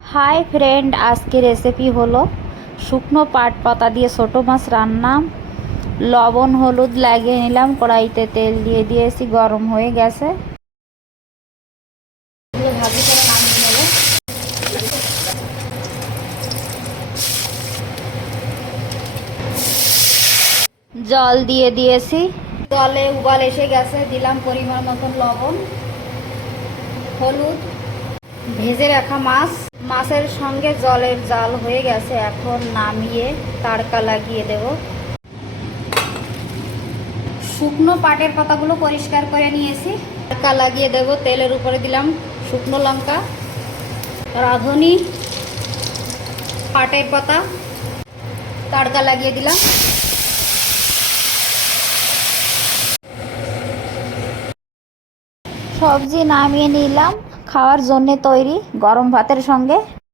Hi friend, আজকে recipe হলো শুকনো পাট পাতা দিয়ে ছোটো মাছ রান্না। লবণ হলুদ লাগিয়ে নিলাম, কড়াইতে তেল দিয়ে দিয়েছি, গরম হয়ে গেছে। ভাজি করে নামিয়ে নেব। জল দিয়ে দিয়েছি, জলে উবাল এসে গেছে, দিলাম পরিমাণ মতন লবণ হলুদ। ভেজে রাখা মাছের সঙ্গে জলের জাল হয়ে গেছে, এখন নামিয়ে তাড়কা লাগিয়ে দেব। শুকনো পাটের পাতাগুলো পরিষ্কার করে নিয়েছি, তাড়কা লাগিয়ে দেব। তেলের উপরে দিলাম শুকনো লঙ্কা, রাঁধুনি, পাটের পাতা, তাড়কা লাগিয়ে দিলাম। সবজি নামিয়ে নিলাম, খাওয়ার জন্য তৈরি, গরম ভাতের সঙ্গে।